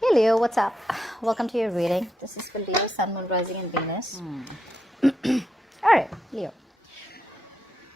Hey Leo, what's up? Welcome to your reading. This is for Leo, Sun, Moon, Rising, and Venus. Alright, Leo.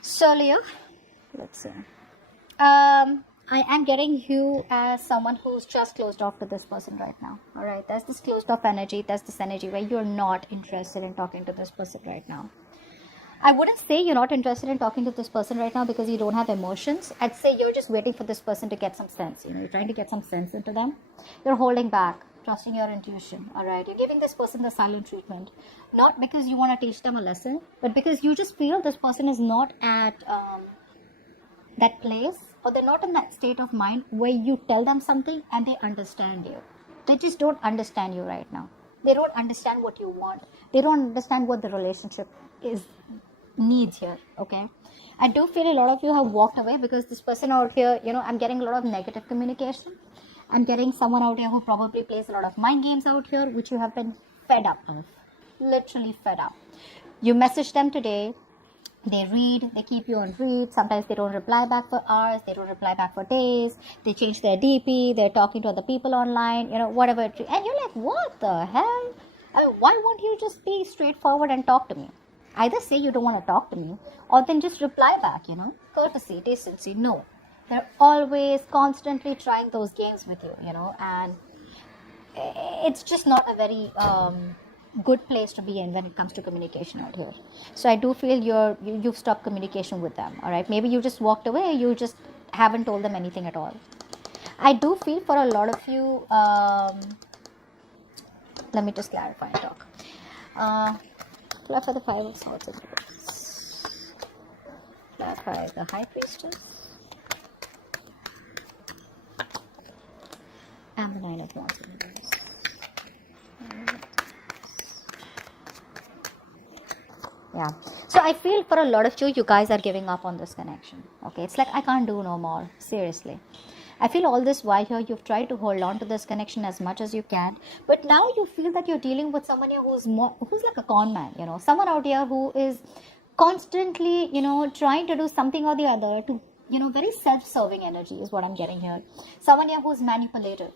So, Leo, let's see. I am getting you as someone who's just closed off to this person right now. Alright, there's this closed off energy, there's this energy where you're not interested in talking to this person right now. I wouldn't say you're not interested in talking to this person right now because you don't have emotions. I'd say you're just waiting for this person to get some sense. You're trying to get some sense into them. You're holding back, trusting your intuition. All right. You're giving this person the silent treatment, not because you want to teach them a lesson, but because you just feel this person is not at that place, or they're not in that state of mind where you tell them something and they understand you. They just don't understand you right now. They don't understand what you want. They don't understand what the relationship needs here. Okay, I do feel a lot of you have walked away because this person out here, I'm getting a lot of negative communication. I'm getting someone out here who probably plays a lot of mind games out here, which you have been fed up of. Literally fed up. You message them today, they read, they keep you on read. Sometimes they don't reply back for hours, they don't reply back for days, they change their DP, they're talking to other people online, whatever. And you're like, what the hell? I mean, why won't you just be straightforward and talk to me? Either say you don't want to talk to me, or then just reply back, courtesy, decency. No, they're always constantly trying those games with you, and it's just not a very good place to be in when it comes to communication out here. So I do feel you've stopped communication with them. All right, maybe you just walked away, you just haven't told them anything at all. I do feel for a lot of you, let me just clarify and talk. Clarify the Five of Swords and Reverse. Clarify the High Priestess and the Nine of Wands in Reverse. Yeah, so I feel for a lot of you guys are giving up on this connection. Okay, it's like I can't do no more. Seriously, I feel all this while here you've tried to hold on to this connection as much as you can, but now you feel that you're dealing with someone here who's like a con man. Someone out here who is constantly trying to do something or the other to very self-serving energy is what I'm getting here. Someone here who's manipulative.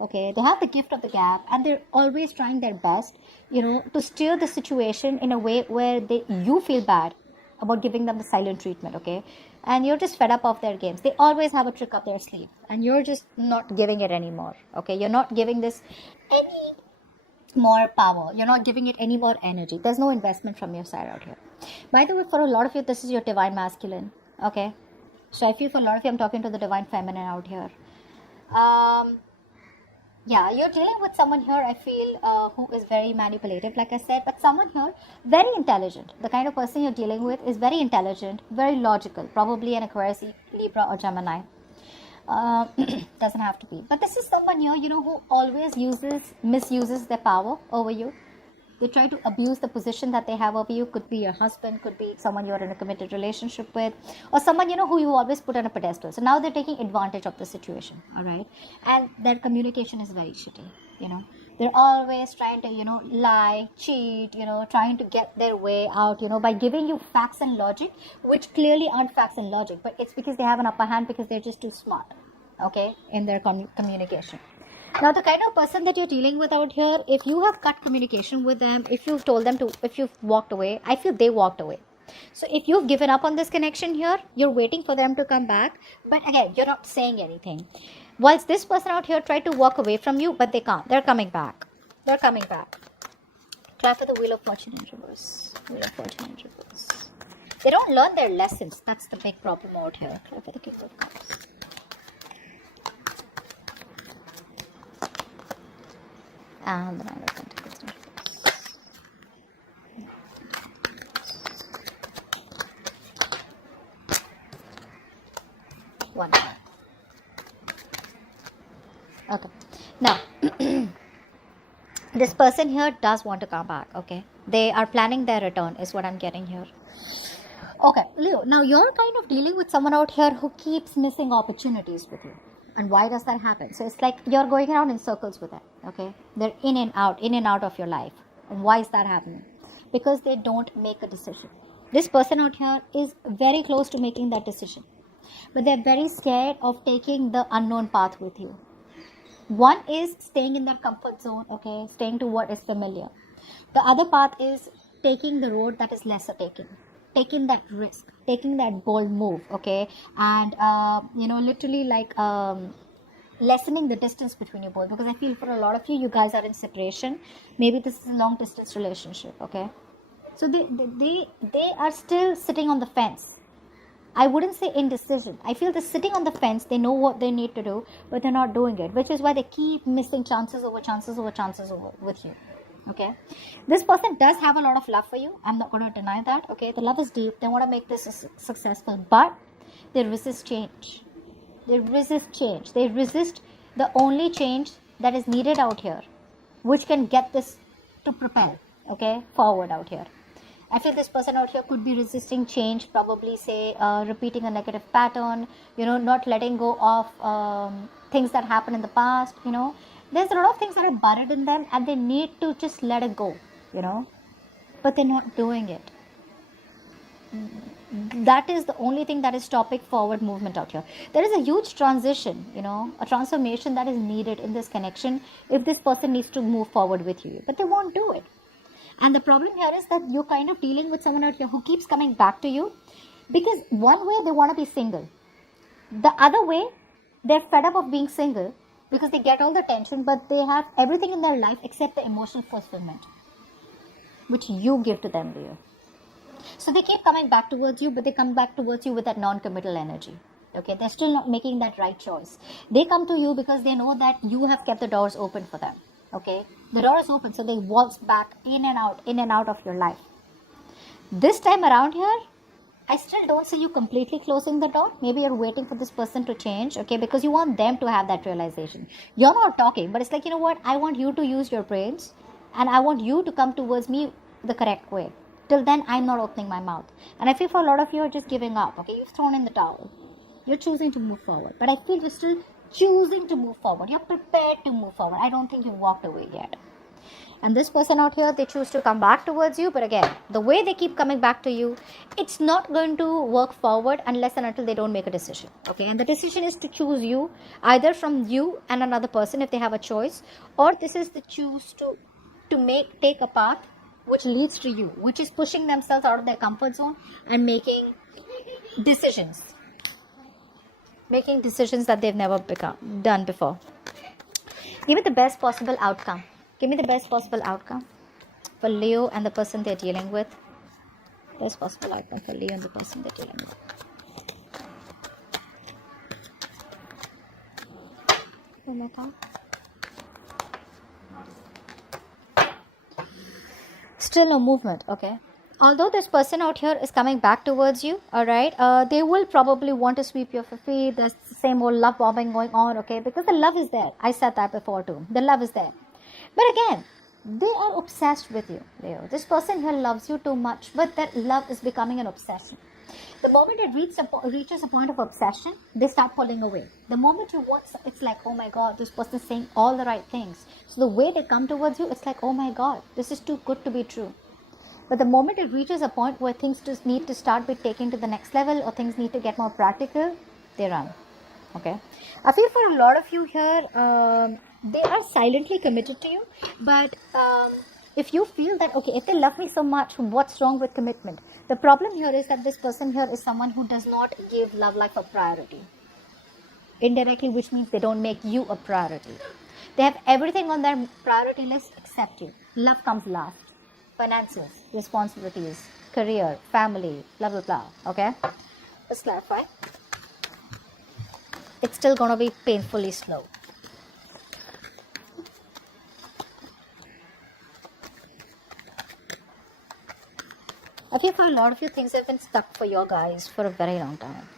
Okay, they have the gift of the gab and they're always trying their best to steer the situation in a way where you feel bad about giving them the silent treatment. Okay, and you're just fed up of their games. They always have a trick up their sleeve and you're just not giving it anymore. Okay, you're not giving this any more power, you're not giving it any more energy. There's no investment from your side out here. By the way, for a lot of you, this is your divine masculine. Okay, so I feel for a lot of you, I'm talking to the divine feminine out here. Yeah, you're dealing with someone here, I feel, who is very manipulative, like I said, but someone here, very intelligent. The kind of person you're dealing with is very intelligent, very logical, probably an Aquarius, Libra, or Gemini. Doesn't have to be. But this is someone here, who always misuses their power over you. They try to abuse the position that they have over you. Could be your husband, could be someone you're in a committed relationship with, or someone, who you always put on a pedestal. So now they're taking advantage of the situation, all right? And their communication is very shitty, They're always trying to, lie, cheat, trying to get their way out, by giving you facts and logic, which clearly aren't facts and logic, but it's because they have an upper hand because they're just too smart, okay, in their communication. Now, the kind of person that you're dealing with out here, if you have cut communication with them, if you've told them to, if you've walked away, I feel they walked away. So if you've given up on this connection here, you're waiting for them to come back. But again, you're not saying anything. Whilst this person out here tried to walk away from you, but they can't. They're coming back. They're coming back. Try for the Wheel of Fortune in reverse. Wheel of Fortune in reverse. They don't learn their lessons. That's the big problem out here. Try for the King of Cups. And the Nine of Pentacles in reverse. One. Okay. Now, this person here does want to come back. Okay. They are planning their return is what I'm getting here. Okay, Leo. Now, you're kind of dealing with someone out here who keeps missing opportunities with you. And why does that happen? So it's like you're going around in circles with them, okay? They're in and out of your life. And why is that happening? Because they don't make a decision. This person out here is very close to making that decision. But they're very scared of taking the unknown path with you. One is staying in their comfort zone, okay, staying to what is familiar. The other path is taking the road that is lesser taking that risk, taking that bold move, okay, and literally like lessening the distance between you both, because I feel for a lot of you guys are in separation. Maybe this is a long distance relationship, okay. So they are still sitting on the fence. I wouldn't say indecision. I feel they're sitting on the fence. They know what they need to do, but they're not doing it, which is why they keep missing chances over chances over chances over with you. Okay, this person does have a lot of love for you. I'm not going to deny that. Okay, the love is deep. They want to make this successful, but they resist change. They resist change. They resist the only change that is needed out here, which can get this to propel, okay, forward out here. I feel this person out here could be resisting change, probably say repeating a negative pattern, not letting go of things that happened in the past, There's a lot of things that are buried in them and they need to just let it go, but they're not doing it. That is the only thing that is stopping forward movement out here. There is a huge transition, a transformation that is needed in this connection if this person needs to move forward with you, but they won't do it. And the problem here is that you're kind of dealing with someone out here who keeps coming back to you, because one way they want to be single, the other way they're fed up of being single because they get all the attention, but they have everything in their life except the emotional fulfillment, which you give to them, Leo. So they keep coming back towards you, but they come back towards you with that non-committal energy. Okay, they're still not making that right choice. They come to you because they know that you have kept the doors open for them. Okay, the door is open, so they waltz back in and out of your life. This time around here, I still don't see you completely closing the door. Maybe you're waiting for this person to change, okay, because you want them to have that realization. You're not talking, but it's like, you know what, I want you to use your brains and I want you to come towards me the correct way. Till then, I'm not opening my mouth. And I feel for a lot of you are just giving up, okay? You've thrown in the towel. You're choosing to move forward. But I feel you're still choosing to move forward. You're prepared to move forward. I don't think you've walked away yet. And this person out here, they choose to come back towards you. But again, the way they keep coming back to you, it's not going to work forward unless and until they don't make a decision. Okay? And the decision is to choose you, either from you and another person if they have a choice, or this is the choose to take a path which leads to you, which is pushing themselves out of their comfort zone and making decisions that they've never done before. Give me the best possible outcome. Give me the best possible outcome for Leo and the person they're dealing with. Best possible outcome for Leo and the person they're dealing with. One more time. Still no movement, okay. Although this person out here is coming back towards you, all right, they will probably want to sweep your feet. There's the same old love bombing going on, okay, because the love is there. I said that before too. The love is there. But again, they are obsessed with you, Leo. This person here loves you too much, but that love is becoming an obsession. The moment it reaches a point of obsession, they start pulling away. The moment you want, it's like, oh my God, this person is saying all the right things. So the way they come towards you, it's like, oh my God, this is too good to be true. But the moment it reaches a point where things just need to start be taken to the next level or things need to get more practical, they run. Okay. I feel for a lot of you here, they are silently committed to you. But if you feel that, okay, if they love me so much, what's wrong with commitment? The problem here is that this person here is someone who does not give love life a priority. Indirectly, which means they don't make you a priority. They have everything on their priority list except you. Love comes last. Finances, responsibilities, career, family, blah, blah, blah. Okay? Let's clarify. It's still going to be painfully slow. I feel for a lot of you, things have been stuck for your guys for a very long time.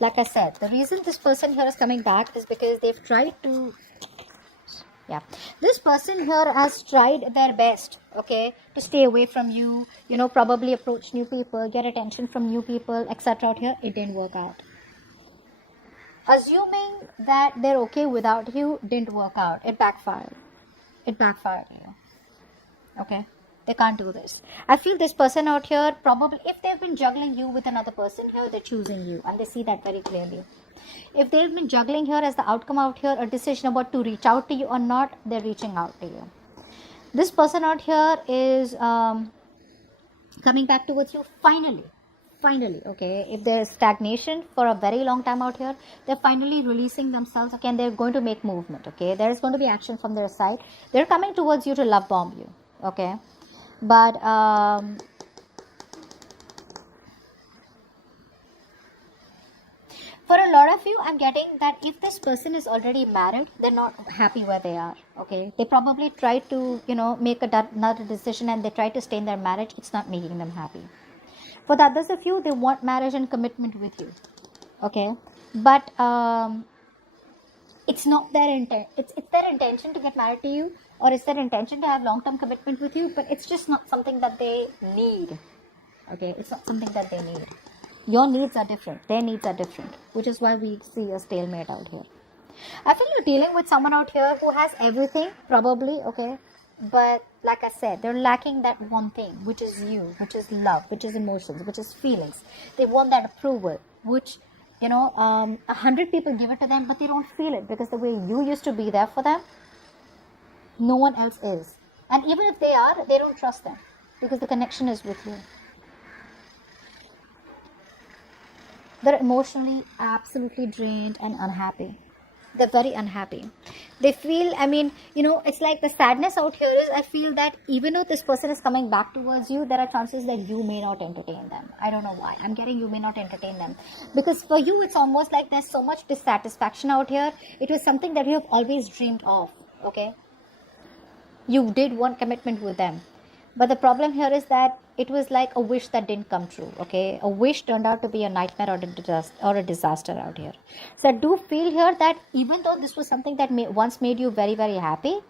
Like I said, the reason this person here is coming back is because they've tried to... Yeah, this person here has tried their best, okay, to stay away from you, probably approach new people, get attention from new people, etc. out here. It didn't work out. Assuming that they're okay without you didn't work out. It backfired. It backfired, okay. They can't do this. I feel this person out here, probably, if they've been juggling you with another person here, they're choosing you. And they see that very clearly. If they've been juggling here as the outcome out here, a decision about to reach out to you or not, they're reaching out to you. This person out here is coming back towards you finally, okay. If there's stagnation for a very long time out here, they're finally releasing themselves, okay, and they're going to make movement, okay. There is going to be action from their side. They're coming towards you to love bomb you, okay. But for a lot of you, I'm getting that if this person is already married, they're not happy where they are, okay. They probably try to, make another decision, and they try to stay in their marriage. It's not making them happy. For the others of you, they want marriage and commitment with you, okay. But it's not their intent. It's their intention to get married to you, or it's their intention to have long-term commitment with you, but it's just not something that they need, okay. It's not something that they need. Your needs are different. Their needs are different, which is why we see a stalemate out here. I feel you're dealing with someone out here who has everything, probably, okay. But like I said, they're lacking that one thing, which is you, which is love, which is emotions, which is feelings. They want that approval, which, 100 people give it to them, but they don't feel it, because the way you used to be there for them, no one else is. And even if they are, they don't trust them, because the connection is with you. They're emotionally absolutely drained and unhappy. They're very unhappy. They feel, it's like the sadness out here is, I feel that even though this person is coming back towards you, there are chances that you may not entertain them. I don't know why. I'm getting you may not entertain them. Because for you, it's almost like there's so much dissatisfaction out here. It was something that you have always dreamed of, okay? You did want commitment with them. But the problem here is that it was like a wish that didn't come true, okay? A wish turned out to be a nightmare or a disaster out here. So I do feel here that even though this was something that once made you very, very happy,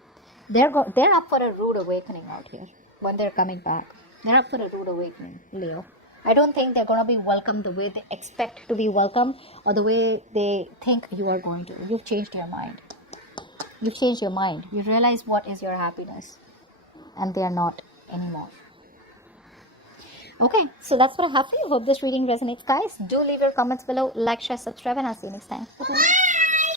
they're up for a rude awakening out here when they're coming back. They're up for a rude awakening, Leo. I don't think they're going to be welcomed the way they expect to be welcomed, or the way they think you are going to. You've changed your mind. You've changed your mind. You realize what is your happiness, and they are not anymore. Okay, so that's what I have for you. Hope this reading resonates, guys. Do leave your comments below, like, share, subscribe, and I'll see you next time. Bye-bye.